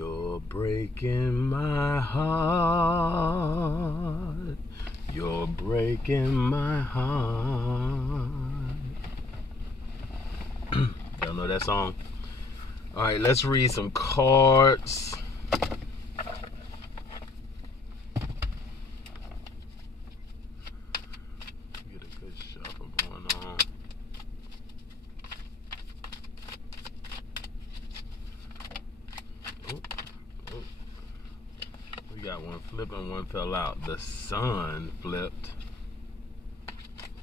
You're breaking my heart. You're breaking my heart. Y'all know that song? Alright, let's read some cards. Get a good shuffle going on. We got one flip and one fell out. The sun flipped.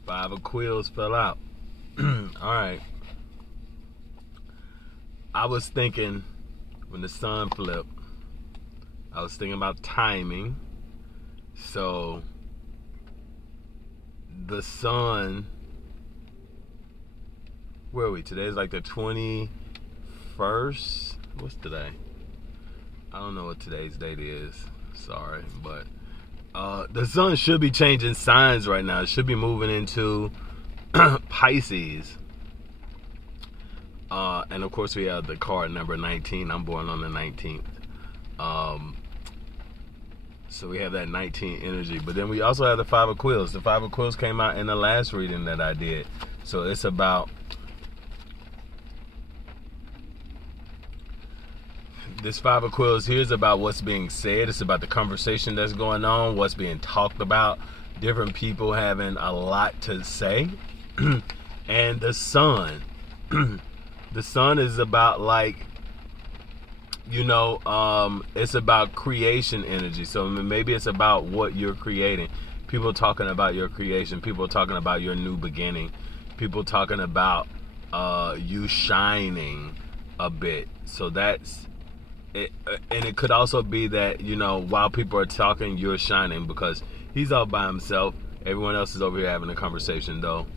5 of quills fell out. Alright. I was thinking, when the sun flipped, I was thinking about timing. So, the sun, where are we? Today's like the 21st? What's today? I don't know what today's date is. Sorry, but the sun should be changing signs right now. It should be moving into Pisces. And of course we have the card number 19. I'm born on the 19th. So we have that 19 energy. But then we also have the 5 of quills. The 5 of quills came out in the last reading that I did. So it's about this 5 of quills here is about what's being said. It's about the conversation that's going on, what's being talked about, different people having a lot to say. And the sun. The sun is about, like, you know, it's about creation energy. So maybe it's about what you're creating. People talking about your creation. People talking about your new beginning. People talking about you shining a bit. So that's it. And it could also be that, you know, while people are talking, you're shining because he's all by himself. Everyone else is over here having a conversation, though.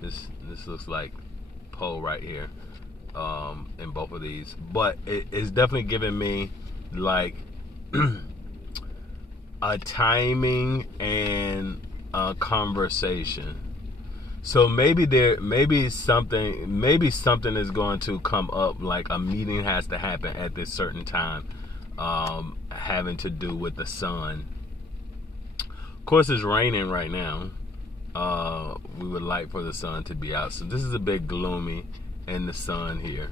This looks like Poe right here. In both of these, but it's definitely giving me like a timing and a conversation. So maybe something is going to come up, like a meeting has to happen at this certain time, having to do with the sun. Of course, it's raining right now. We would like for the sun to be out, so this is a bit gloomy. And the sun here.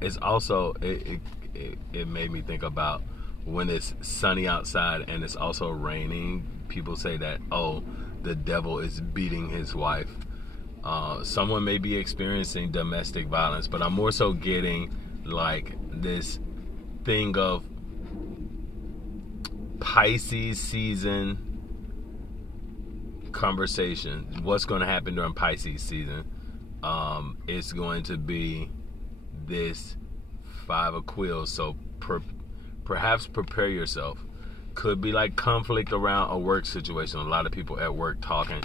It's also it made me think about when it's sunny outside and it's also raining. People say that, oh, the devil is beating his wife. Someone may be experiencing domestic violence, but I'm more so getting like this thing of Pisces season conversation. What's going to happen during Pisces season? It's going to be this 5 of quills. So perhaps prepare yourself. Could be like conflict around a work situation. A lot of people at work talking.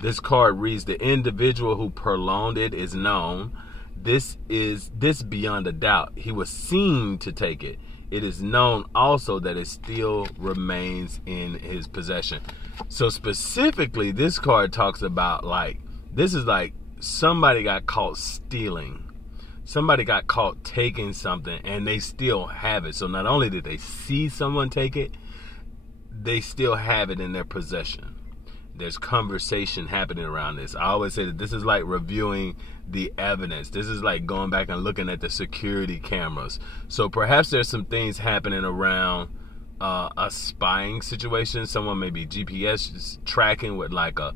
This card reads, the individual who prolonged it is known. This beyond a doubt. He was seen to take it. It is known also that it still remains in his possession. So specifically, this card talks about, like, this is like somebody got caught stealing. Somebody got caught taking something and they still have it. So not only did they see someone take it, they still have it in their possession. There's conversation happening around this. I always say that this is like reviewing the evidence. This is like going back and looking at the security cameras. So perhaps there's some things happening around a spying situation. Someone may be GPS tracking with like an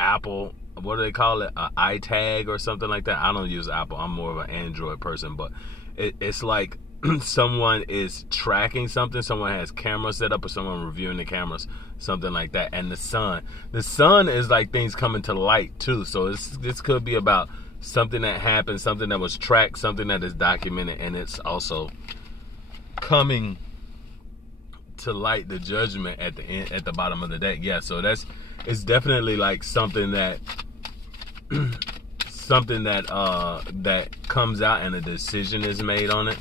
Apple, what do they call it? iTag or something like that. I don't use Apple. I'm more of an Android person, but it's like someone is tracking something. Someone has cameras set up, or someone reviewing the cameras, something like that. And the sun is like things coming to light too. So this could be about something that happened, something that was tracked, something that is documented, and it's also coming to light, the judgment at the end, at the bottom of the deck. Yeah, so it's definitely like something that that comes out and a decision is made on it.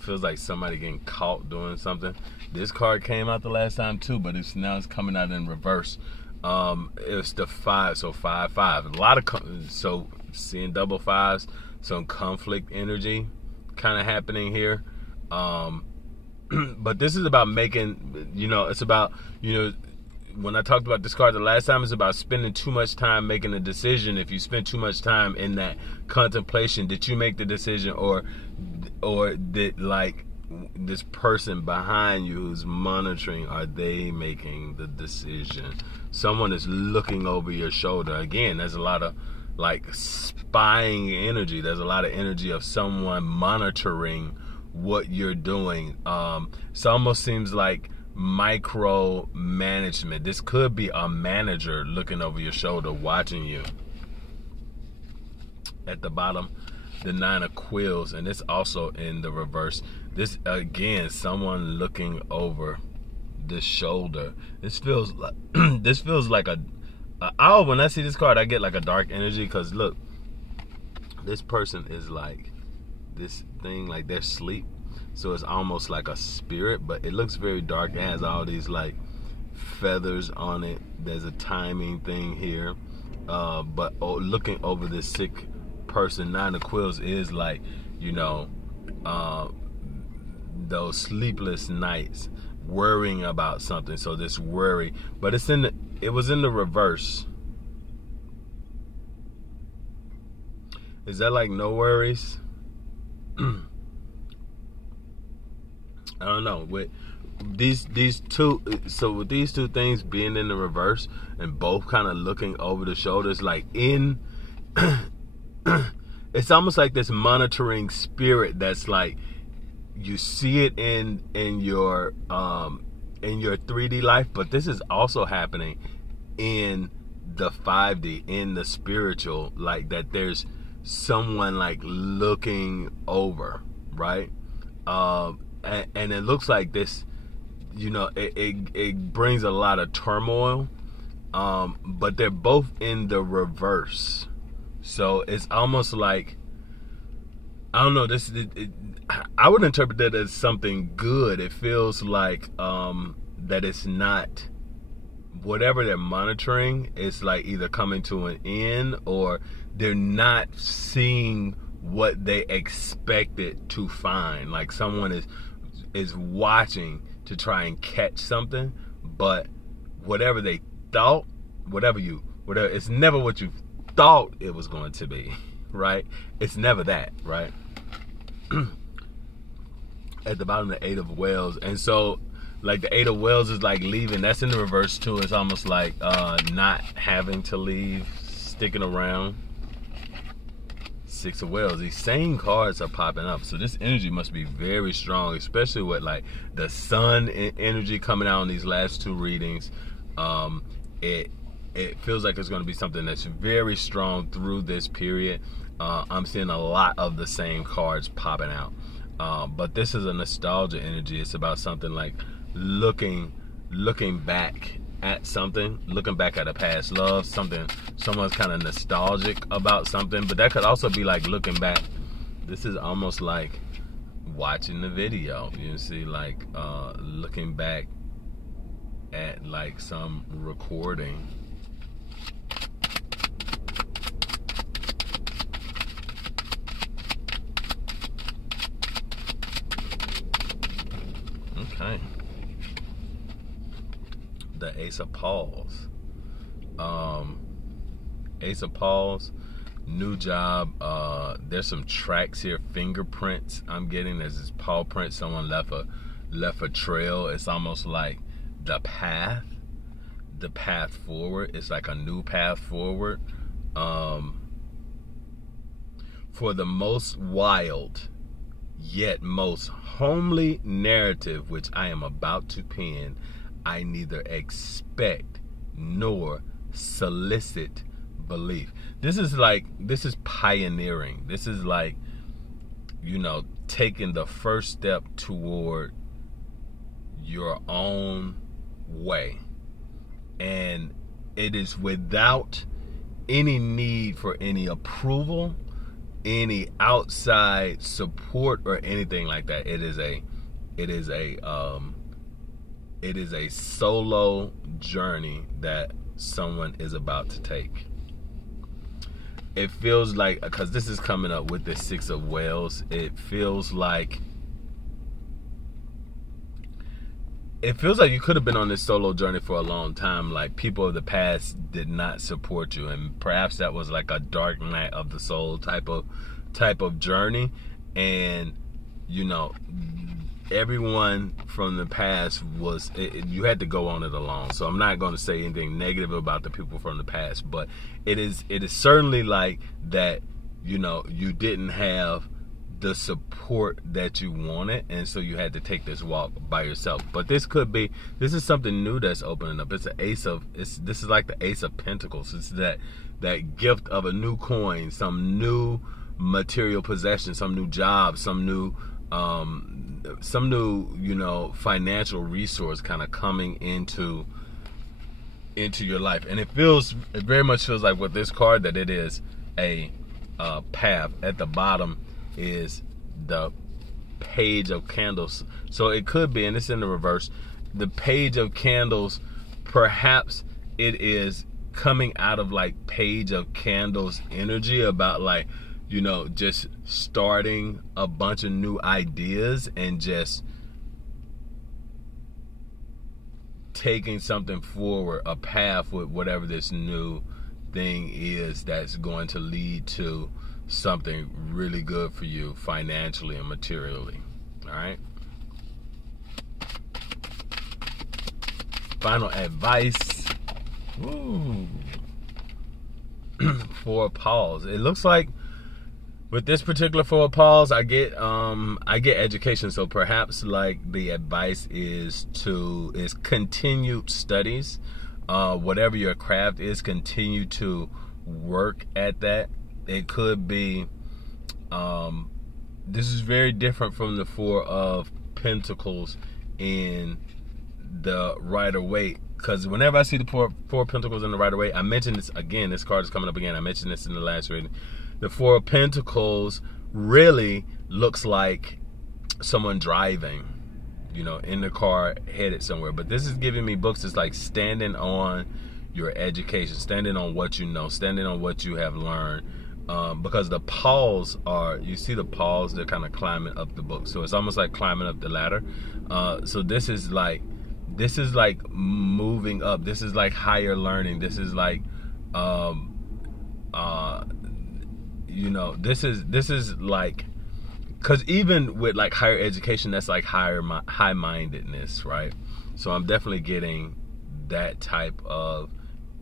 Feels like somebody getting caught doing something. This card came out the last time too, but now it's coming out in reverse. It's the 5, so 5-5. A lot of so seeing double fives, some conflict energy kind of happening here. But this is about making, it's about, when I talked about this card the last time, it's about spending too much time making a decision. If you spend too much time in that contemplation, did you make the decision, or did, like, this person behind you who's monitoring, are they making the decision? Someone is looking over your shoulder. Again, there's a lot of like spying energy. There's a lot of energy of someone monitoring what you're doing. It almost seems like micro management. This could be a manager looking over your shoulder, watching you. At the bottom, the 9 of Quills, and it's also in the reverse. This, again, someone looking over the shoulder. This feels like when I see this card, I get like a dark energy, because look, this person is like this thing, like they're asleep, so it's almost like a spirit, but it looks very dark. It has all these like feathers on it. There's a timing thing here, but looking over this sick person, 9 of Quills is like, those sleepless nights, worrying about something. So this worry, but it was in the reverse. Is that like no worries? I don't know. With these two, so with these two things being in the reverse and both kind of looking over the shoulders, like in it's almost like this monitoring spirit that's like, you see it in your 3D life, but this is also happening in the 5D, in the spiritual, like that there's someone like looking over, right? And it looks like this, it brings a lot of turmoil, but they're both in the reverse. So it's almost like, I don't know, I would interpret that as something good. It feels like that it's not, whatever they're monitoring, it's like either coming to an end, or they're not seeing what they expected to find. Like someone is watching to try and catch something, but whatever they thought, whatever, it's never what you thought it was going to be, right? It's never that, right? At the bottom, the 8 of Wells. And so like the 8 of Wells is like leaving. That's in the reverse too. It's almost like not having to leave, sticking around. 6 of Wells. These same cards are popping up, so this energy must be very strong, especially with like the sun energy coming out in these last 2 readings. It feels like it's going to be something that's very strong through this period. I'm seeing a lot of the same cards popping out. But this is a nostalgia energy. It's about something like looking back at something, looking back at a past love, someone's kind of nostalgic about something, but that could also be like looking back. This is almost like watching the video. You see, like looking back at like some recording. Okay. The Ace of Paws. Ace of Paws, new job. There's some tracks here, fingerprints I'm getting. There's this paw print. Someone left a trail. It's almost like the path forward. It's like a new path forward. For the most wild yet most homely narrative which I am about to pen, I neither expect nor solicit belief. This is pioneering. This is like, taking the first step toward your own way. And it is without any need for any approval, any outside support, or anything like that. It is a solo journey that someone is about to take. It feels like, because this is coming up with the Six of Whales, it feels like you could have been on this solo journey for a long time. Like, people of the past did not support you, and perhaps that was like a dark night of the soul type of journey. And you know, everyone from the past you had to go on it alone. So I'm not going to say anything negative about the people from the past, but it is certainly like that, you know, you didn't have the support that you wanted, and so you had to take this walk by yourself. But this is something new that's opening up. This is like the Ace of Pentacles. It's that gift of a new coin, some new material possession, some new job, some new you know, financial resource kind of coming into your life. And it very much feels like with this card that it is a path. At the bottom is the Page of Candles. So it could be, and it's in the reverse, the Page of Candles, perhaps it is coming out of like Page of Candles energy about, like, you know, just starting a bunch of new ideas and just taking something forward, a path with whatever this new thing is that's going to lead to something really good for you financially and materially. All right. Final advice. Ooh. For a pause. It looks like with this particular Four of Paws, I get education. So perhaps like the advice is continued studies. Whatever your craft is, continue to work at that. It could be, this is very different from the Four of Pentacles in the Rider-Waite. Because whenever I see the Four of Pentacles in the Rider-Waite, I mentioned this again. This card is coming up again. I mentioned this in the last reading. The Four of Pentacles really looks like someone driving, you know, in the car headed somewhere. But this is giving me books. It's like standing on your education, standing on what you know, standing on what you have learned. Because the paws you see the paws, they're kind of climbing up the book. So it's almost like climbing up the ladder. So this is like moving up. This is like higher learning. This is like, you know, this is like, because even with like higher education, that's like high-mindedness, right? So I'm definitely getting that type of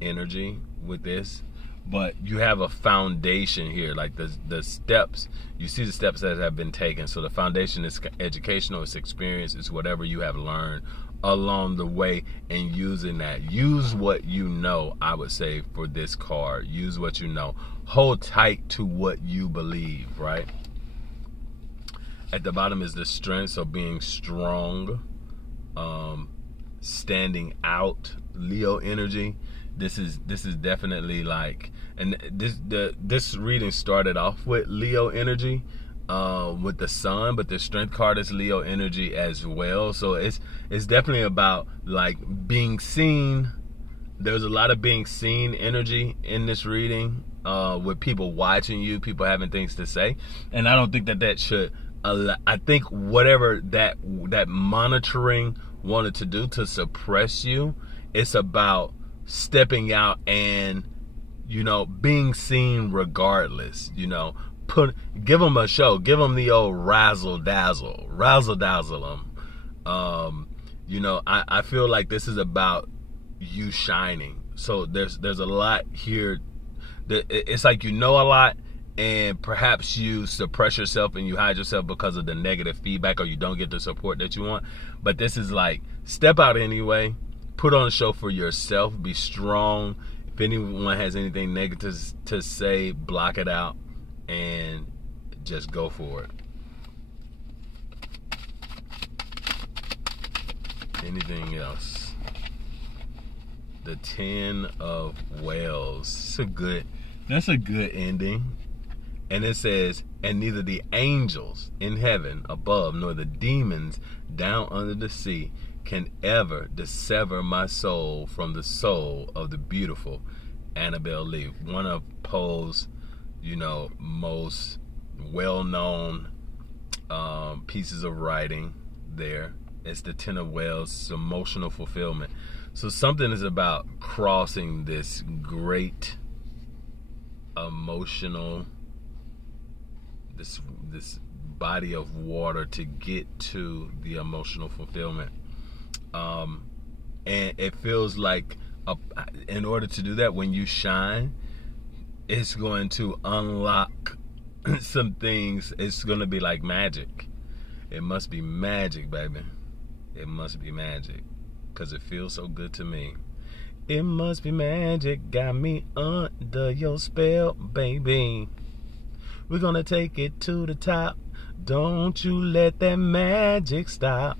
energy with this. But you have a foundation here, like the steps. You see the steps that have been taken. So the foundation is educational, it's experience, it's whatever you have learned along the way, and using that. Use what you know, I would say, for this card. Use what you know. Hold tight to what you believe, right? At the bottom is the Strength, so being strong, standing out, Leo energy. This is definitely like, and this reading started off with Leo energy, with the Sun, but the Strength card is Leo energy as well. So it's definitely about like being seen. There's a lot of being seen energy in this reading, with people watching you, people having things to say, and I don't think that should. I think whatever that monitoring wanted to do to suppress you, it's about stepping out and, you know, being seen regardless. You know, give them a show, give them the old razzle dazzle them. You know, I feel like this is about you shining. So there's a lot here. It's like, you know, a lot, and perhaps you suppress yourself and you hide yourself because of the negative feedback, or you don't get the support that you want. But this is like, step out anyway. Put on a show for yourself. Be strong. If anyone has anything negative to say, block it out and just go for it. Anything else? The Ten of Whales. That's a good ending. And it says, and neither the angels in heaven above nor the demons down under the sea can ever dissever my soul from the soul of the beautiful Annabelle Lee, one of Poe's, most well-known pieces of writing there. It's the Ten of Wells, emotional fulfillment. So something is about crossing this great emotional, this body of water to get to the emotional fulfillment. And it feels like in order to do that, when you shine, it's going to unlock some things. It's going to be like magic. It must be magic, baby. It must be magic, because it feels so good to me. It must be magic, got me under your spell, baby. We're gonna take it to the top. Don't you let that magic stop.